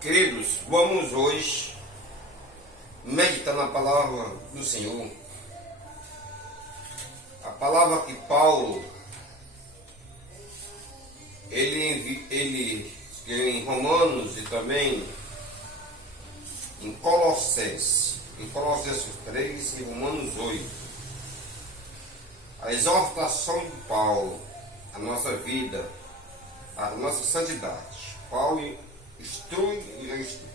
Queridos, vamos hoje meditar na palavra do Senhor. A palavra que Paulo, ele em Romanos e também em Colossenses 3 e Romanos 8. A exortação de Paulo, a nossa vida, a nossa santidade. Paulo instrui e já instrui.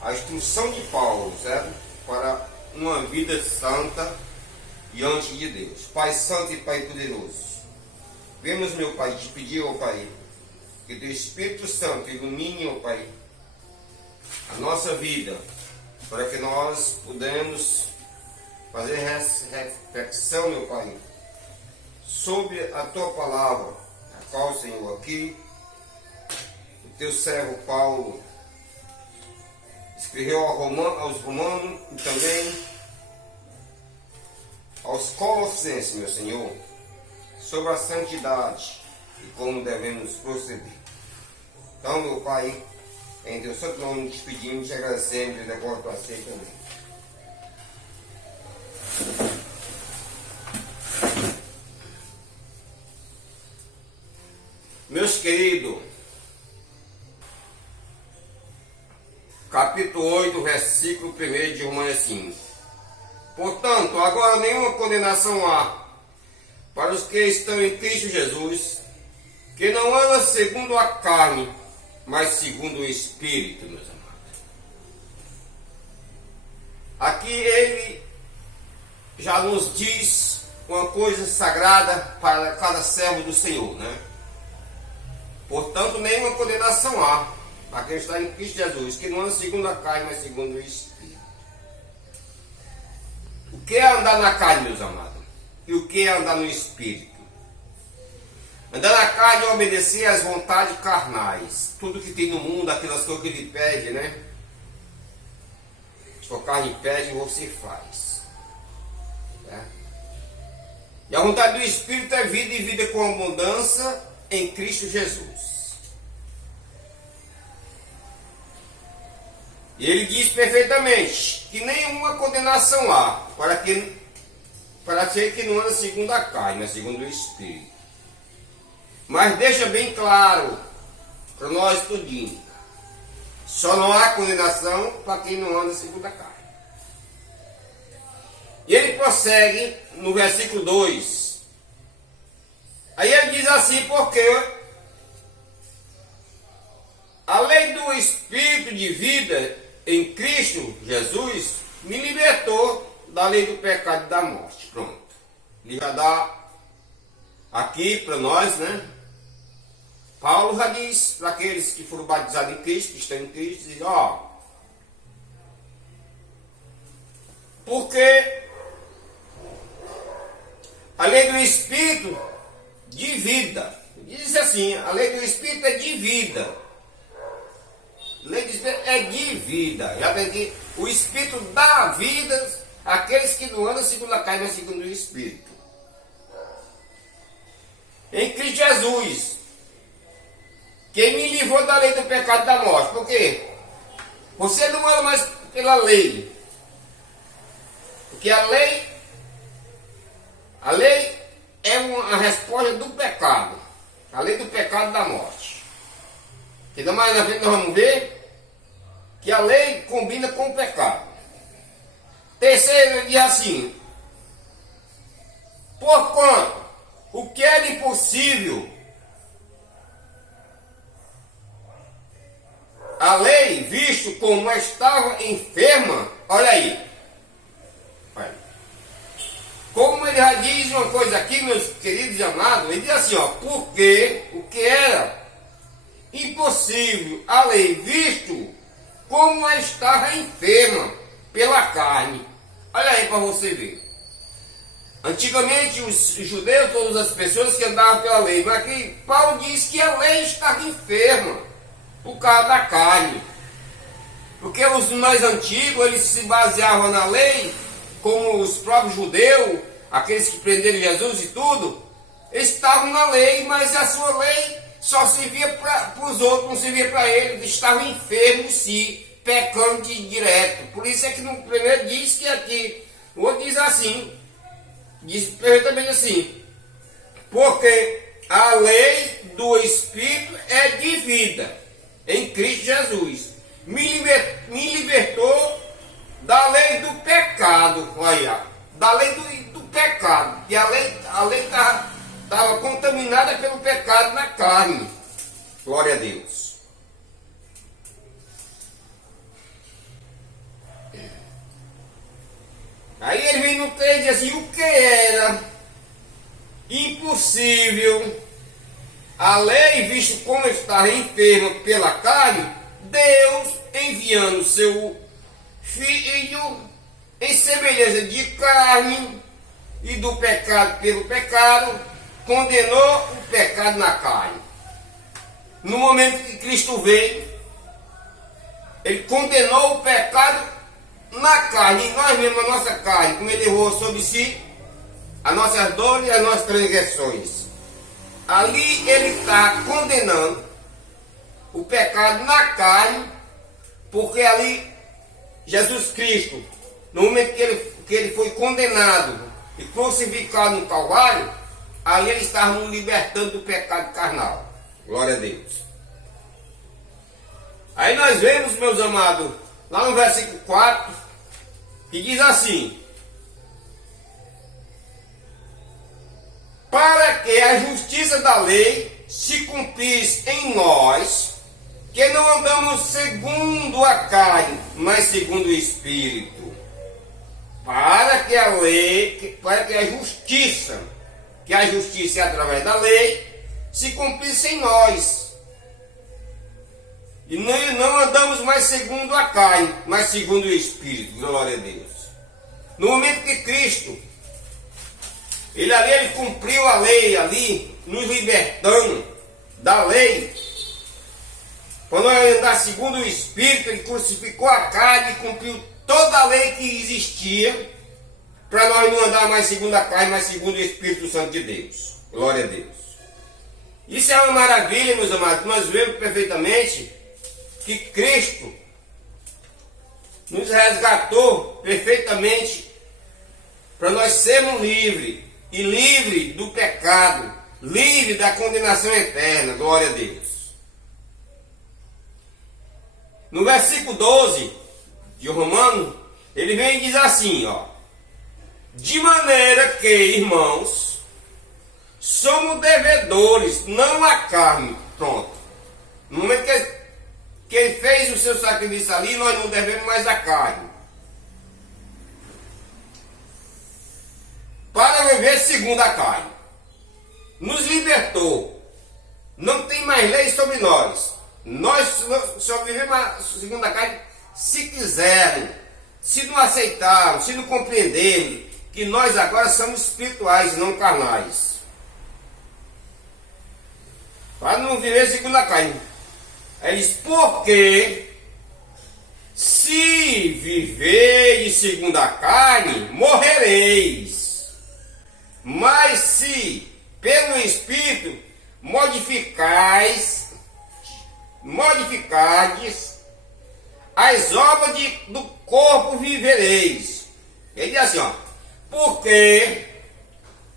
A instrução de Paulo, certo? Para uma vida santa diante de Deus. Pai Santo e Pai Poderoso, vemos, meu Pai, te pedir, ó Pai, que teu Espírito Santo ilumine, ó Pai, a nossa vida, para que nós pudemos fazer reflexão, meu Pai, sobre a tua palavra, a qual, Senhor, aqui o teu servo Paulo escreveu aos Romanos e também aos Colossenses, meu Senhor, sobre a santidade e como devemos proceder. Então, meu Pai, em teu santo nome te pedimos e agradecemos e agora para ser também. Meus queridos, capítulo 8, versículo 1 de Romanos 5. Portanto, agora nenhuma condenação há para os que estão em Cristo Jesus, que não andam segundo a carne, mas segundo o Espírito, meus amados. Aqui ele já nos diz uma coisa sagrada para cada servo do Senhor, né? Portanto, nenhuma condenação há para quem está em Cristo Jesus, que não anda segundo a carne, mas segundo o Espírito. O que é andar na carne, meus amados? E o que é andar no Espírito? Andar na carne é obedecer às vontades carnais. Tudo que tem no mundo, aquelas coisas que ele pede, né? Se a carne pede, você faz. Né? E a vontade do Espírito é vida e vida com abundância em Cristo Jesus. E ele diz perfeitamente que nenhuma condenação há para aquele que não anda segundo a carne, mas segundo o Espírito. Mas deixa bem claro para nós tudinho: só não há condenação para quem não anda segundo a carne. E ele prossegue no versículo 2. Aí ele diz assim: porque a lei do Espírito de vida em Cristo Jesus me libertou da lei do pecado e da morte. Pronto. Ele já dá aqui para nós, né? Paulo já diz para aqueles que foram batizados em Cristo, que estão em Cristo, diz: ó, porque a lei do Espírito de vida, diz assim, a lei do Espírito é de vida. A lei do Espírito é de vida. Já tem que o Espírito dá vida àqueles que não andam segundo a carne, mas segundo o Espírito. Em Cristo Jesus, quem me livrou da lei do pecado e da morte. Por quê? Você não anda mais pela lei. Porque a lei é uma resposta do pecado. A lei do pecado e da morte. E mais na frente nós vamos ver que a lei combina com o pecado. Terceiro, ele diz assim: porquanto o que era impossível, a lei, visto como estava enferma, olha aí. Como ele já diz uma coisa aqui, meus queridos e amados, ele diz assim, ó: porque o que era impossível, a lei, visto como estava enferma pela carne. Olha aí para você ver. Antigamente os judeus, todas as pessoas que andavam pela lei, mas aqui Paulo diz que a lei estava enferma por causa da carne. Porque os mais antigos, eles se baseavam na lei, como os próprios judeus, aqueles que prenderam Jesus e tudo, eles estavam na lei, mas a sua lei só servia para os outros, não servia para ele. Eles estavam enfermos em si, pecando direto. Por isso é que no primeiro diz que aqui, o outro diz assim, diz perfeitamente assim, porque a lei do Espírito é de vida em Cristo Jesus. Me libertou da lei do pecado, olha, da lei do pecado, que a lei estava contaminada pelo pecado na carne. Glória a Deus. Aí ele vem no 3 e diz assim, o que era impossível a lei, visto como estava enferma pela carne, Deus, enviando seu Filho em semelhança de carne e do pecado pelo pecado, condenou o pecado na carne. No momento que Cristo veio, ele condenou o pecado na carne, e nós mesmos, a nossa carne, como ele levou sobre si as nossas dores e as nossas transgressões. Ali ele está condenando o pecado na carne, porque ali Jesus Cristo, no momento que ele foi condenado e crucificado no Calvário, ali ele estava nos libertando do pecado carnal. Glória a Deus. Aí nós vemos, meus amados, lá no versículo 4, que diz assim, para que a justiça da lei se cumprisse em nós, que não andamos segundo a carne, mas segundo o Espírito. Para que a lei, para que a justiça é através da lei, se cumprisse em nós. E não andamos mais segundo a carne, mas segundo o Espírito. Glória a Deus. No momento que Cristo, ele cumpriu a lei ali, nos libertando da lei, para nós andar segundo o Espírito, ele crucificou a carne e cumpriu toda a lei que existia, para nós não andar mais segundo a carne, mas segundo o Espírito Santo de Deus. Glória a Deus. Isso é uma maravilha, meus amados. Nós vemos perfeitamente que Cristo nos resgatou perfeitamente para nós sermos livres, e livres do pecado, livres da condenação eterna. Glória a Deus. No versículo 12 de Romanos, ele vem e diz assim, ó, de maneira que, irmãos, somos devedores, não a carne. Pronto. No momento que ele fez o seu sacrifício ali, nós não devemos mais a carne, para viver segundo a carne. Nos libertou. Não tem mais lei sobre nós. Nós só vivemos segundo a carne se quiserem, se não aceitarmos, se não compreendermos que nós agora somos espirituais e não carnais. Para não viver segundo a carne. Aí diz, porque se viveis segundo a carne, morrereis. Mas se pelo Espírito modificardes as obras do corpo, vivereis. Ele diz assim, ó, porque,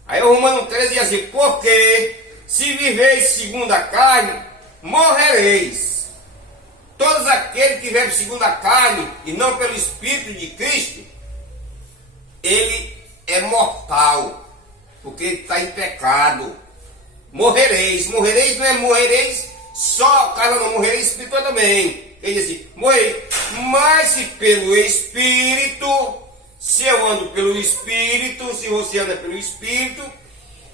aí o Romano 13 diz assim, porque se viveis segundo a carne, morrereis. Todos aqueles que vivem segundo a carne e não pelo Espírito de Cristo, ele é mortal, porque ele está em pecado. Morrereis. Morrereis não é morrereis só carne, não, morrereis espiritual também. Ele diz assim, morrei. Mas se pelo Espírito, se eu ando pelo Espírito, se você anda pelo Espírito,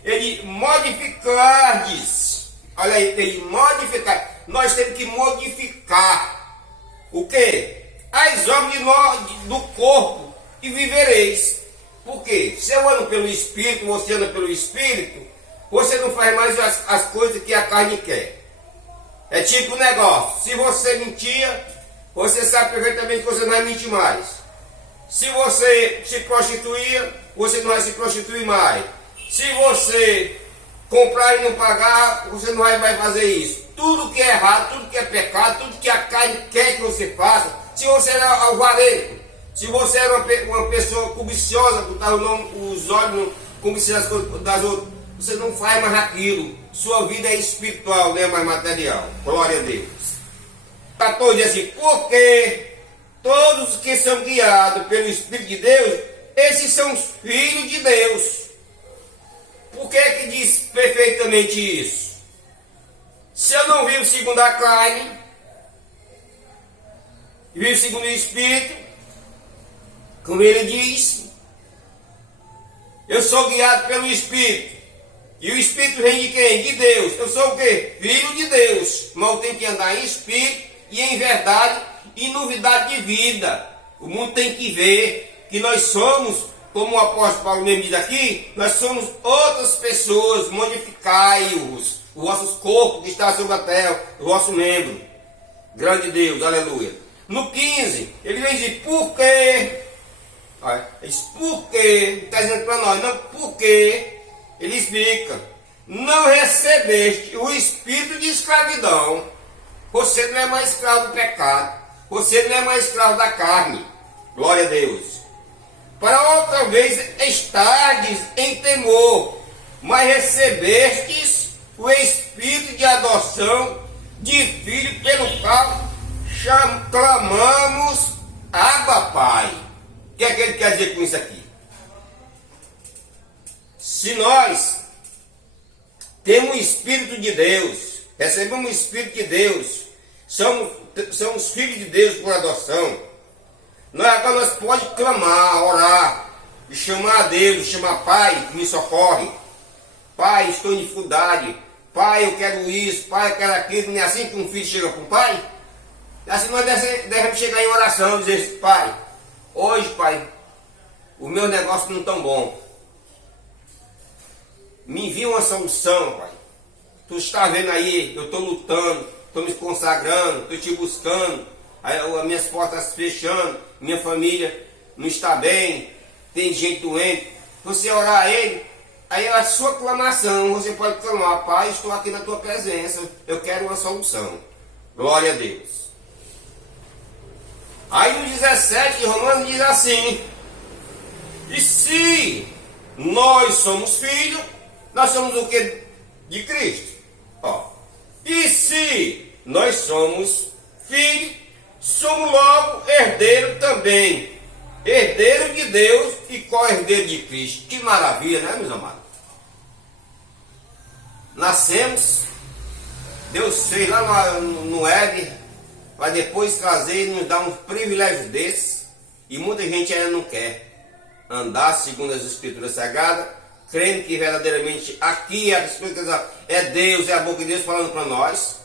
ele modificardes. Olha aí, ele modificar. Nós temos que modificar o quê? As obras do corpo, e vivereis. Por quê? Se eu ando pelo Espírito, você anda pelo Espírito, você não faz mais as coisas que a carne quer. É tipo um negócio. Se você mentia, você sabe perfeitamente que você não vai mentir mais. Se você se prostituía, você não vai se prostituir mais. Se você comprar e não pagar, você não vai fazer isso. Tudo que é errado, tudo que é pecado, tudo que a carne quer que você faça. Se você era alvarento, se você era uma pessoa cobiciosa, que estava os olhos cobiciando as coisas das outras, você não faz mais aquilo. Sua vida é espiritual, não é mais material. Glória a Deus. 14 diz assim, porque todos que são guiados pelo Espírito de Deus, esses são os filhos de Deus. Por que diz perfeitamente isso? Se eu não vivo segundo a carne, vivo segundo o Espírito, como ele diz, eu sou guiado pelo Espírito. E o Espírito vem de quem? De Deus. Eu sou o quê? Filho de Deus. Mas eu tenho que andar em Espírito e em verdade e novidade de vida. O mundo tem que ver que nós somos, como o apóstolo Paulo mesmo diz aqui, nós somos outras pessoas, modificai-os, os vossos corpos que está sobre a terra, os vossos membros. Grande Deus, aleluia. No 15, ele vem dizer, por quê? Olha, ele diz, por quê? Está dizendo para nós, não, por quê? Ele explica, não recebeste o espírito de escravidão. Você não é mais escravo do pecado. Você não é mais escravo da carne. Glória a Deus. Para outra vez estardes em temor, mas recebestes o espírito de adoção de filho, pelo qual clamamos Abba, Pai. O que é que ele quer dizer com isso aqui? Se nós temos o Espírito de Deus, recebemos o Espírito de Deus, somos filhos de Deus por adoção, agora nós podemos clamar, orar, e chamar a Deus, chamar Pai, me socorre. Pai, estou em dificuldade. Pai, eu quero isso. Pai, eu quero aquilo. Não é assim que um filho chega para o pai? Assim nós devemos chegar em oração e dizer, Pai, hoje, Pai, o meu negócio não é tão bom. Me envia uma solução, Pai. Tu está vendo aí, eu estou lutando, estou me consagrando, estou te buscando, as minhas portas fechando, minha família não está bem, tem gente doente. Você orar a Ele, aí a sua clamação, você pode clamar, Pai, estou aqui na tua presença, eu quero uma solução. Glória a Deus. Aí no 17 de Romanos diz assim, e se nós somos filhos, nós somos o que? De Cristo. Ó. E se nós somos filhos, somos logo herdeiro também. Herdeiro de Deus e co-herdeiro de Cristo. Que maravilha, né, meus amados? Nascemos, Deus fez lá no Éden, para depois trazer e nos dar um privilégio desses. E muita gente ainda não quer andar segundo as Escrituras Sagradas, crendo que verdadeiramente aqui é Deus, é a boca de Deus falando para nós,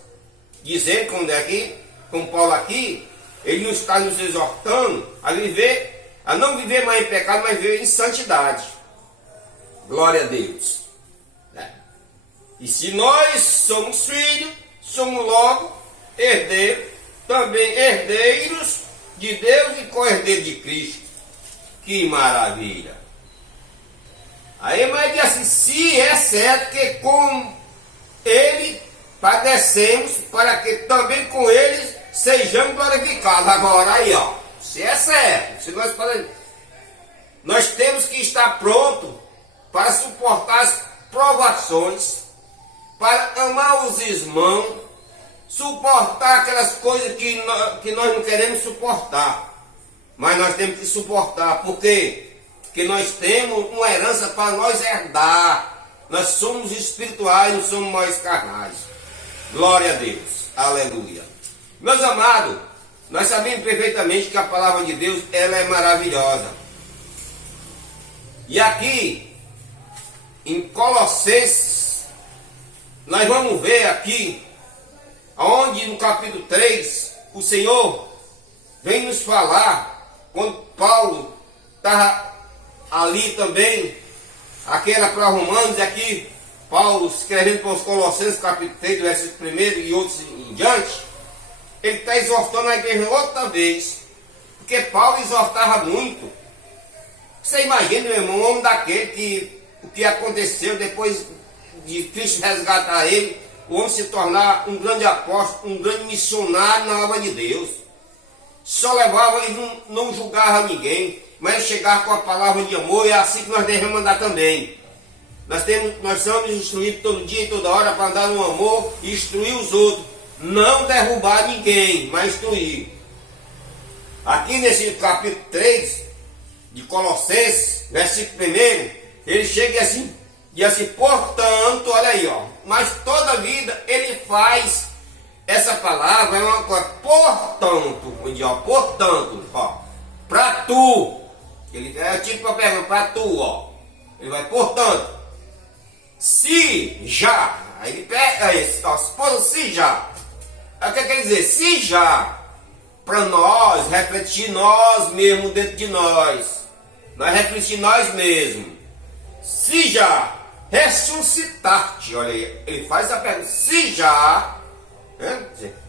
dizendo como é aqui, como Paulo aqui, ele não está nos exortando a não viver mais em pecado, mas viver em santidade. Glória a Deus. E se nós somos filhos, somos logo herdeiros, também herdeiros de Deus e co-herdeiros de Cristo. Que maravilha! Aí, mas diz assim, se é certo que com ele padecemos, para que também com eles sejamos glorificados. Agora aí, ó, se é certo, se nós temos que estar pronto para suportar as provações, para amar os irmãos, suportar aquelas coisas que nós não queremos suportar. Mas nós temos que suportar, porque nós temos uma herança para nós herdar. Nós somos espirituais, não somos mais carnais. Glória a Deus. Aleluia. Meus amados, nós sabemos perfeitamente que a palavra de Deus, ela é maravilhosa. E aqui, em Colossenses, nós vamos ver aqui, onde no capítulo 3, o Senhor vem nos falar, quando Paulo estava ali também, aquela para Romanos, aqui Paulo escrevendo para os Colossenses, capítulo 3, versículo 1 e outros em diante, ele está exortando a igreja outra vez, porque Paulo exortava muito. Você imagina, meu irmão, um homem daquele que o que aconteceu depois de Cristo resgatar ele, o homem se tornar um grande apóstolo, um grande missionário na obra de Deus. Só levava e não julgava ninguém, mas chegava com a palavra de amor, e é assim que nós devemos andar também. Nós somos instruídos todo dia e toda hora para andar no amor e instruir os outros. Não derrubar ninguém, mas instruir. Aqui nesse capítulo 3 de Colossenses, versículo 1, ele chega e assim, portanto, olha aí, ó, mas toda vida ele faz essa palavra, é uma coisa, portanto, ó, para tu, ele é tipo a pergunta, para tu, ó, ele vai, portanto, se já, aí ele pega esse, ó, se já, aí o que quer dizer? Se já, para nós, refletir nós mesmo dentro de nós refletir nós mesmos, se já ressuscitar-te, olha aí, ele faz a pergunta, se já, né?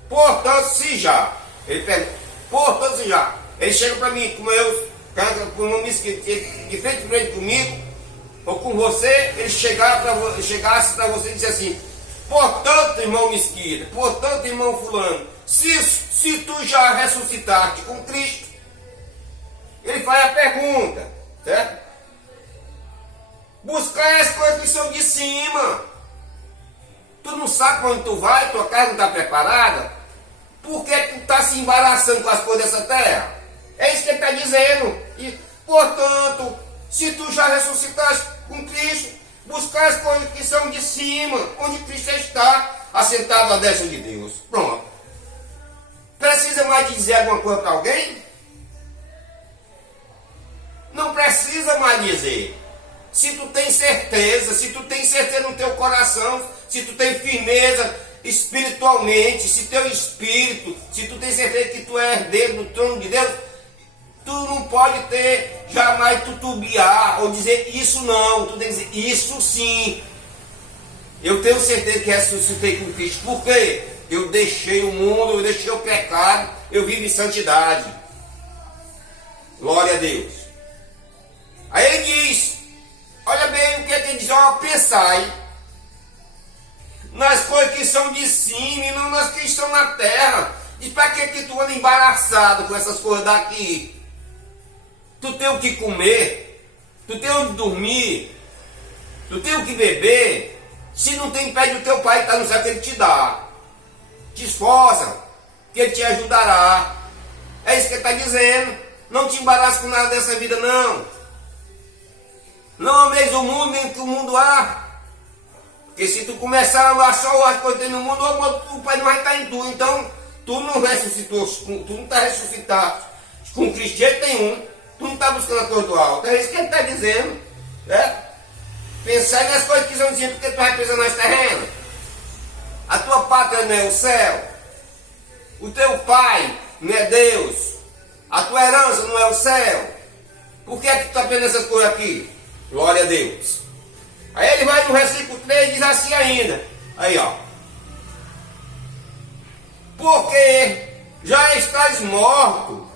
Portanto, se já, ele pergunta, portanto, se já, ele chega para mim, com uma mesquita, de frente comigo, ou com você, ele chegasse para você e disse assim, portanto, irmão Mesquita, portanto, irmão fulano, se tu já ressuscitaste com Cristo, ele faz a pergunta, certo? Buscar as coisas que são de cima. Tu não sabe para onde tu vai, tua casa não está preparada, por que tu está se embaraçando com as coisas dessa terra? É isso que ele está dizendo. E, portanto, se tu já ressuscitaste com Cristo, buscar as coisas que são de cima, onde Cristo está, assentado à destra de Deus. Pronto. Precisa mais de dizer alguma coisa para alguém? Não precisa mais dizer. Se tu tem certeza no teu coração, se tu tem firmeza espiritualmente, se teu espírito, se tu tem certeza que tu é herdeiro do trono de Deus, tu não pode ter jamais tutubiar ou dizer isso não, tu tem que dizer isso sim. Eu tenho certeza que ressuscitei com Cristo. Por quê? Eu deixei o mundo, eu deixei o pecado, eu vivo em santidade. Glória a Deus. Aí ele diz, olha bem o que ele diz, ó, pensai nas coisas que são de cima e não nas que estão na terra. E para que tu anda embaraçado com essas coisas daqui? Tu tem o que comer, tu tem onde dormir, tu tem o que beber. Se não tem, pede o teu pai que está no céu que ele te dá. Te esforça, que ele te ajudará. É isso que ele está dizendo. Não te embaraça com nada dessa vida, não. Não ameis o mundo, nem que o mundo há. Porque se tu começar a amar só as coisas que tem no mundo, o pai não vai estar em tu. Então, tu não ressuscitou, tu não está ressuscitado com Cristo de jeito nenhum. Tu não está buscando a coisa do alto. É isso que ele está dizendo. Pensar nas coisas que são dizer, porque tu vai pensar nas terrenas. A tua pátria não é o céu. O teu pai não é Deus. A tua herança não é o céu. Por que é que tu está vendo essas coisas aqui? Glória a Deus. Aí ele vai no versículo 3 e diz assim ainda. Aí ó. Porque já estáis morto,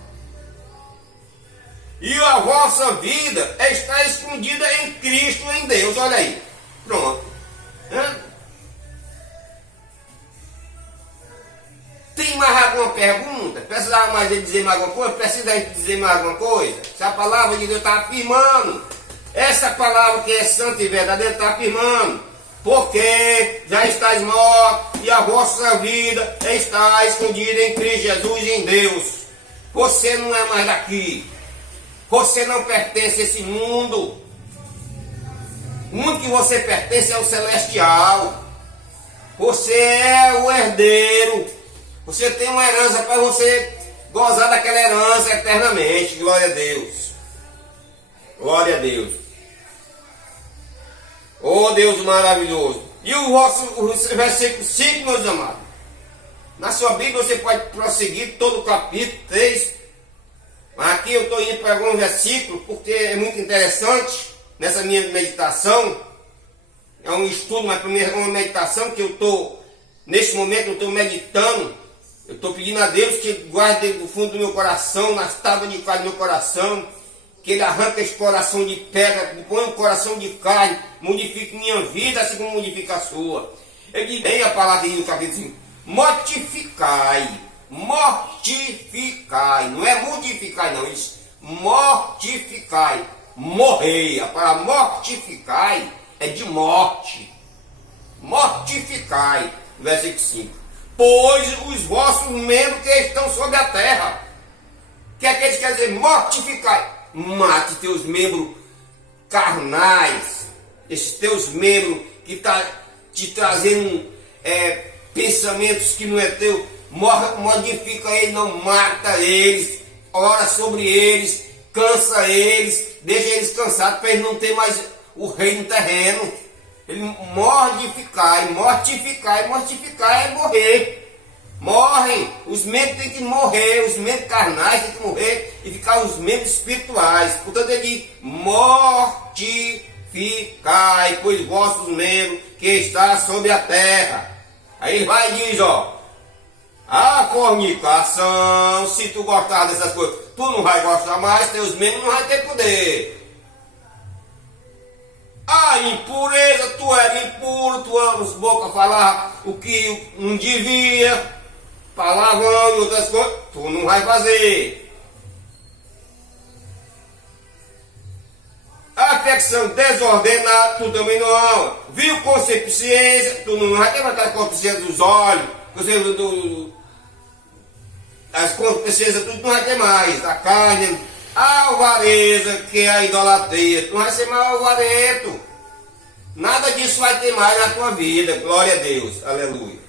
e a vossa vida está escondida em Cristo, em Deus. Olha aí. Pronto. Tem mais alguma pergunta? Precisava mais de dizer mais alguma coisa? Precisa de dizer mais alguma coisa? Se a palavra de Deus está afirmando, essa palavra que é santa e verdadeira está afirmando, porque já estáis mortos e a vossa vida está escondida em Cristo Jesus e em Deus. Você não é mais daqui. Você não pertence a esse mundo. O mundo que você pertence é o celestial. Você é o herdeiro. Você tem uma herança para você gozar daquela herança eternamente. Glória a Deus. Glória a Deus. Oh Deus maravilhoso. E o versículo 5, meus amados. Na sua Bíblia você pode prosseguir todo o capítulo 3. Mas aqui eu estou indo para algum versículo porque é muito interessante nessa minha meditação. É um estudo, mas primeiro é uma meditação que eu estou, neste momento eu estou meditando. Eu estou pedindo a Deus que guarde do fundo do meu coração, nas tábuas de paz do meu coração, que ele arranca esse coração de pedra, põe um coração de carne, modifica minha vida, assim como modifica a sua. Ele diz, a palavra no capítulo 5, mortificai, mortificai, não é modificai não, isso, mortificai, morrer, a palavra mortificai é de morte, mortificai, versículo 5, pois os vossos membros que estão sobre a terra, que é que eles querem dizer, mortificai, mate teus membros carnais, esses teus membros que estão te trazendo pensamentos que não é teu, modifica eles, não mata eles, ora sobre eles, cansa eles, deixa eles cansados para eles não ter mais o reino terreno. Ele mortificar é morrer. Morrem, os membros têm que morrer, os membros carnais têm que morrer e ficar os membros espirituais. Portanto, ele diz, mortificai, pois vossos membros que está sobre a terra. Aí ele vai e diz, ó, a fornicação, se tu gostar dessas coisas, tu não vai gostar mais, teus membros não vão ter poder. A impureza, tu era impuro, tu amas boca falar o que não devia, palavrão e outras coisas, tu não vai fazer. Afecção desordenada, tu também não. Viu concupiscência, tu não vai ter aquela concupiscência dos olhos, as concupiscências, tu não vai ter mais, a carne, a alvareza, que é a idolatria, tu não vai ser mais alvareto. Nada disso vai ter mais na tua vida, glória a Deus, aleluia.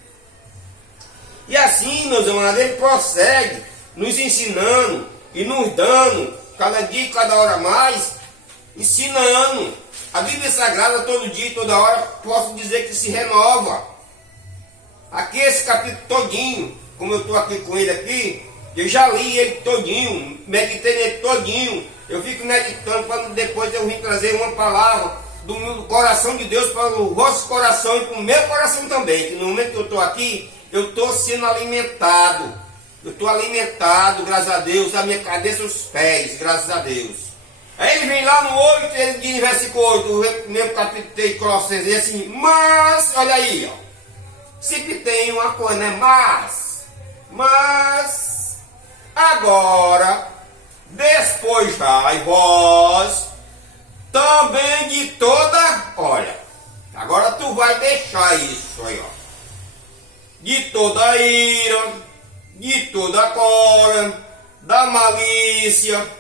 E assim, meus amados, ele prossegue nos ensinando e nos dando, cada dia e cada hora mais, ensinando. A Bíblia Sagrada, todo dia e toda hora, posso dizer que se renova. Aqui esse capítulo todinho, como eu estou aqui com ele aqui, eu já li ele todinho, meditei nele todinho. Eu fico meditando para depois eu vir trazer uma palavra do coração de Deus para o vosso coração e para o meu coração também. Que no momento que eu estou aqui, eu estou sendo alimentado. Eu estou alimentado, graças a Deus, a minha cabeça aos pés, graças a Deus. Aí ele vem lá no 8, ele diz no versículo 8, o mesmo capítulo de Colossenses, assim, mas, olha aí, ó, sempre tem uma coisa, né, mas, agora, despojai vós, também de toda, olha, agora tu vai deixar isso aí, ó, de toda ira, de toda cólera, da malícia,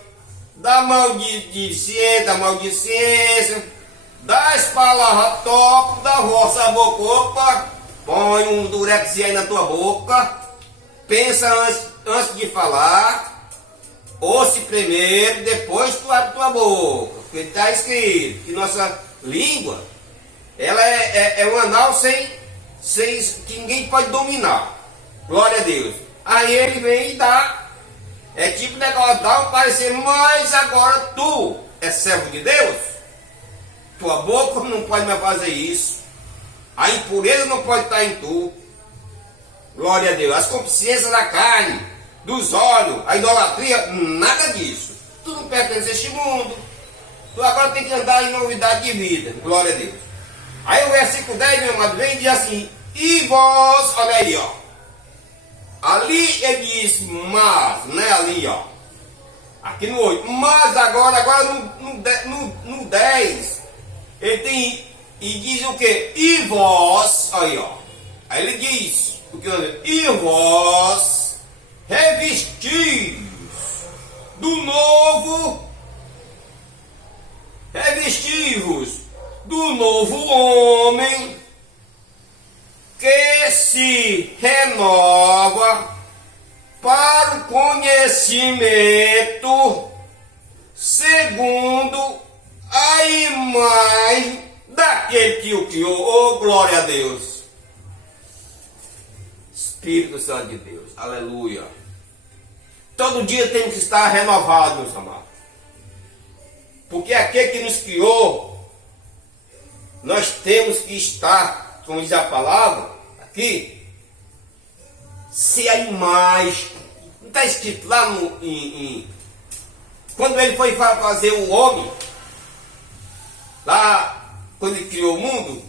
da maldicência, das palavras top da vossa boca. Opa, põe um durex aí na tua boca, pensa antes de falar, ouça primeiro, depois tu abre tua boca, porque está escrito que nossa língua, ela é um anal sem que ninguém pode dominar, glória a Deus. Aí ele vem e dá, é tipo negócio, dá um parecer, mas agora tu é servo de Deus, tua boca não pode mais fazer isso, a impureza não pode estar em tu, glória a Deus, as concupiscências da carne, dos olhos, a idolatria, nada disso, tu não pertence a este mundo, tu agora tem que andar em novidade de vida, glória a Deus. Aí o versículo 10, meu amado, vem e diz assim, e vós, olha aí, ó, ali ele diz, mas, né, ali, ó, aqui no 8, mas agora no 10, ele tem, e diz o que? E vós, aí, ó, aí ele diz, o que? E vós revestis do novo, revestivos do novo homem, que se renova para o conhecimento segundo a imagem daquele que o criou. Oh, glória a Deus! Espírito Santo de Deus, aleluia! Todo dia temos que estar renovados, meus amados, porque aquele que nos criou, nós temos que estar, como diz a palavra aqui, se a imagem, não está escrito lá quando ele foi fazer o homem, lá quando ele criou o mundo,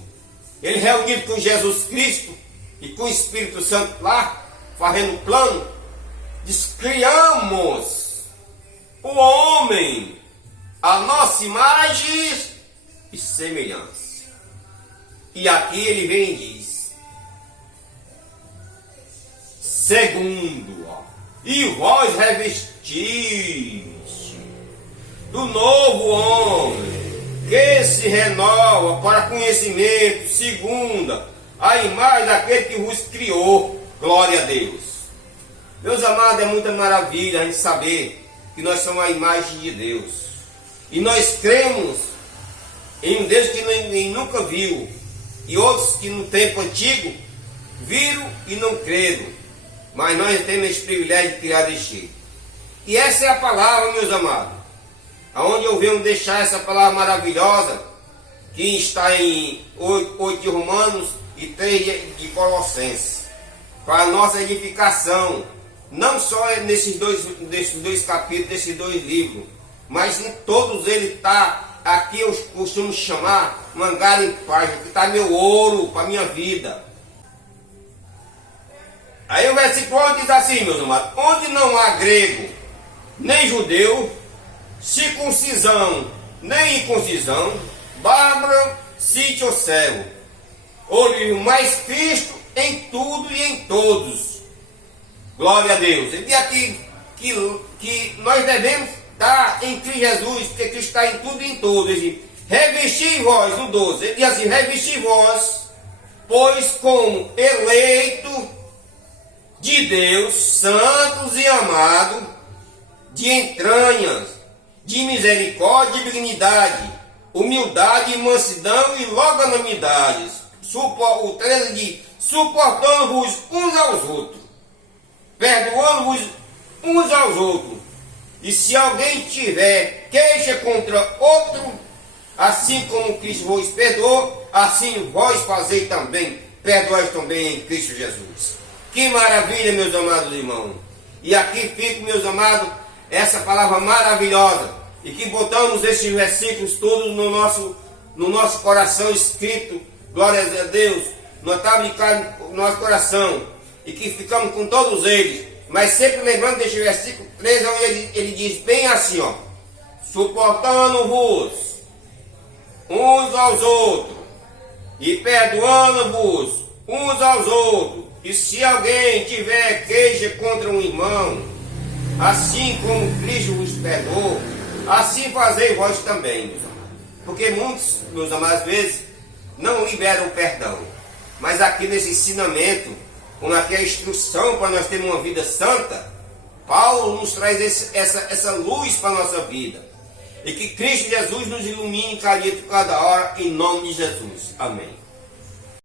ele reunido com Jesus Cristo e com o Espírito Santo lá, fazendo o plano, diz: criamos o homem a nossa imagem e semelhança. E aqui ele vem e diz: segundo, e vós revestiste do novo homem, que se renova para conhecimento, segunda a imagem daquele que vos criou. Glória a Deus. Meus amados, é muita maravilha a gente saber que nós somos a imagem de Deus. E nós cremos em um Deus que ninguém nunca viu. E outros que no tempo antigo viram e não creram. Mas nós temos esse privilégio de criar desse jeito. E essa é a palavra, meus amados, aonde eu venho deixar essa palavra maravilhosa, que está em 8 de Romanos e 3 de Colossenses, para a nossa edificação, não só nesses dois capítulos, desses 2 livros, mas em todos eles está. Aqui eu costumo chamar mangá em página, que está meu ouro para a minha vida. Aí o versículo diz assim, meus amados: onde não há grego, nem judeu, circuncisão, nem inconcisão, bárbaro, sítio ou cego, ou mais Cristo em tudo e em todos. Glória a Deus. Ele diz aqui que nós devemos estar em Cristo Jesus, porque Cristo está em tudo e em todos. Ele diz: revesti vós, no 12, ele diz assim: revesti vós, pois como eleito de Deus, santos e amados, de entranhas, de misericórdia e dignidade, humildade e mansidão e longanimidade. O 13 diz: suportando-vos uns aos outros, perdoando-vos uns aos outros. E se alguém tiver queixa contra outro, assim como Cristo vos perdoou, assim vós fazei também, perdoais também em Cristo Jesus. Que maravilha, meus amados irmãos. E aqui fica, meus amados, essa palavra maravilhosa, e que botamos esses versículos todos no nosso coração escrito, glória a Deus, no nosso coração, e que ficamos com todos eles, mas sempre lembrando deste versículo 13, onde ele diz bem assim, ó: suportando-vos uns aos outros, e perdoando-vos uns aos outros, e se alguém tiver queixa contra um irmão, assim como Cristo vos perdoou, assim fazei vós também, meus amados. Porque muitos, meus amados, às vezes não liberam o perdão. Mas aqui nesse ensinamento, com aqui a instrução para nós termos uma vida santa, Paulo nos traz essa luz para a nossa vida. E que Cristo Jesus nos ilumine cada dia, cada hora, em nome de Jesus. Amém.